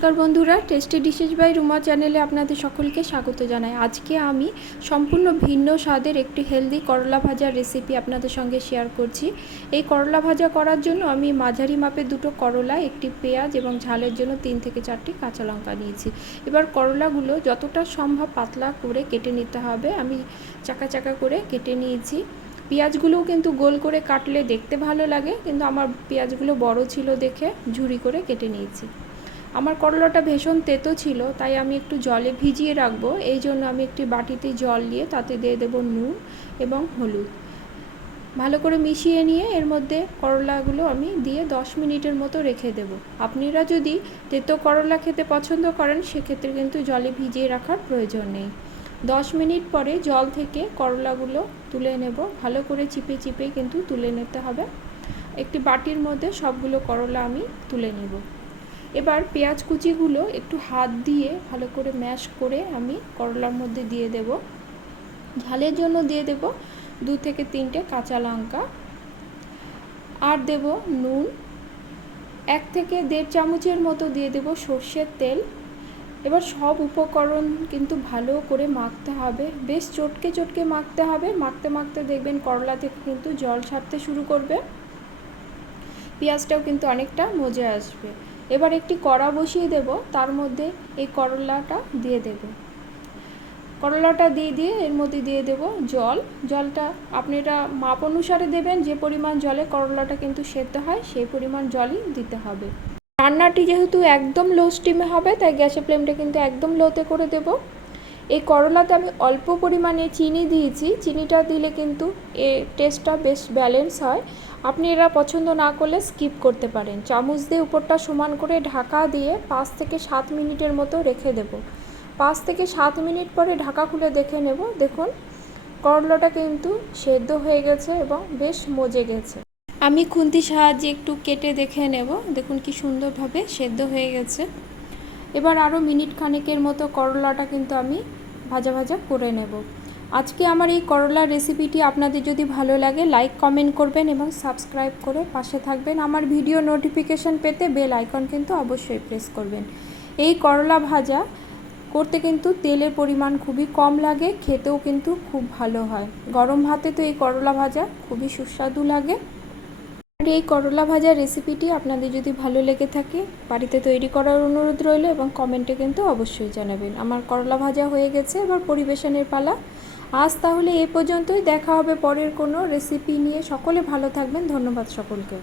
নমস্কার বন্ধুরা, tasty dishes by Ruma চ্যানেলে আপনাদের সকলকে স্বাগত জানাই। আজকে আমি সম্পূর্ণ ভিন্ন স্বাদের একটি হেলদি করলা ভাজার রেসিপি আপনাদের সঙ্গে শেয়ার করছি। এই করলা ভাজা করার জন্য আমি মাঝারি মাপের দুটো করলা, একটি পেঁয়াজ এবং ঝালের জন্য 3 থেকে 4টি কাঁচা লঙ্কা নিয়েছি। এবার করলাগুলো যতটা সম্ভব পাতলা করে কেটে নিতে হবে। আমি চাকা চাকা করে কেটে নিয়েছি। পেঁয়াজগুলোও কিন্তু গোল করে কাটলে দেখতে ভালো লাগে, কিন্তু আমার পেঁয়াজগুলো বড় ছিল দেখে ঝুরি করে কেটে নিয়েছি। আমার করলাটা ভীষণ তেতো ছিল, তাই আমি একটু জলে ভিজিয়ে রাখবো। এই জন্য আমি একটি বাটিতে জল নিয়ে তাতে দিয়ে দেবো নুন এবং হলুদ। ভালো করে মিশিয়ে নিয়ে এর মধ্যে করলাগুলো আমি দিয়ে 10 মিনিটের মতো রেখে দেব। আপনারা যদি তেতো করলা খেতে পছন্দ করেন সেক্ষেত্রে কিন্তু জলে ভিজিয়ে রাখার প্রয়োজন নেই। 10 মিনিট পরে জল থেকে করলাগুলো তুলে নেব। ভালো করে চিপে চিপে কিন্তু তুলে নিতে হবে। একটি বাটির মধ্যে সবগুলো করলা আমি তুলে নেব। এবার পেঁয়াজ কুচিগুলো একটু হাত দিয়ে ভালো করে ম্যাশ করে আমি করলার মধ্যে দিয়ে দেব। ঝালের জন্য দিয়ে দেব 2 থেকে 3টে কাঁচা লঙ্কা, আর দেব নুন, 1 থেকে 1.5 চামচের মতো দিয়ে দেব সর্ষের তেল। এবার সব উপকরণ কিন্তু ভালো করে মাখতে হবে, বেশ চটকে চটকে মাখতে হবে। মাখতে মাখতে দেখবেন করলা থেকে কিন্তু জল ছাড়তে শুরু করবে, পেঁয়াজটাও কিন্তু অনেকটা মজে আসবে। এবার একটি কড়া বসিয়ে দেব, তার মধ্যে এই করলাটা দিয়ে দেব। করলাটা দিয়ে এর মধ্যে দিয়ে দেব জল। জলটা আপনারা মাপ অনুসারে দেবেন, যে পরিমাণ জলে করলাটা কিন্তু সেদ্ধ হয় সেই পরিমাণ জলই দিতে হবে। রান্নাটি যেহেতু একদম লো স্টিমে হবে, তাই গ্যাসের ফ্লেমটা কিন্তু একদম লোতে করে দেব। এই করলাতে আমি অল্প পরিমাণে চিনি দিয়েছি। চিনিটা দিলে কিন্তু এর টেস্টটা বেশ ব্যালেন্স হয়। আপনি এরা পছন্দ না করলে স্কিপ করতে পারেন। চামচ দিয়ে উপরটা সমান করে ঢাকা দিয়ে 5 থেকে 7 মিনিটের মতো রেখে দেব। 5 থেকে 7 মিনিট পরে ঢাকা খুলে দেখে নেব। দেখুন করলাটা কিন্তু সেদ্ধ হয়ে গেছে এবং বেশ মজে গেছে। আমি খুন্তির সাহায্যে একটু কেটে দেখে নেব। দেখুন কি সুন্দরভাবে সেদ্ধ হয়ে গেছে। এবার আরও মিনিট খানেকের মতো করলাটা কিন্তু আমি ভাজা ভাজা করে নেব। আজকে আমার এই করলার রেসিপিটি আপনাদের যদি ভালো লাগে লাইক কমেন্ট করবেন এবং সাবস্ক্রাইব করে পাশে থাকবেন। আমার ভিডিও নোটিফিকেশান পেতে বেল আইকন কিন্তু অবশ্যই প্রেস করবেন। এই করলা ভাজা করতে কিন্তু তেলের পরিমাণ খুবই কম লাগে, খেতেও কিন্তু খুব ভালো হয়। গরম ভাতে তো এই করলা ভাজা খুবই সুস্বাদু লাগে। আর এই করলা ভাজা রেসিপিটি আপনাদের যদি ভালো লেগে থাকে বাড়িতে তৈরি করার অনুরোধ রইল এবং কমেন্টে কিন্তু অবশ্যই জানাবেন। আমার করলা ভাজা হয়ে গেছে, এবার পরিবেশনের পালা। আজ তাহলে এই পর্যন্তই, দেখা হবে পরের কোনো রেসিপি নিয়ে। সকলে ভালো থাকবেন। ধন্যবাদ সকলকে।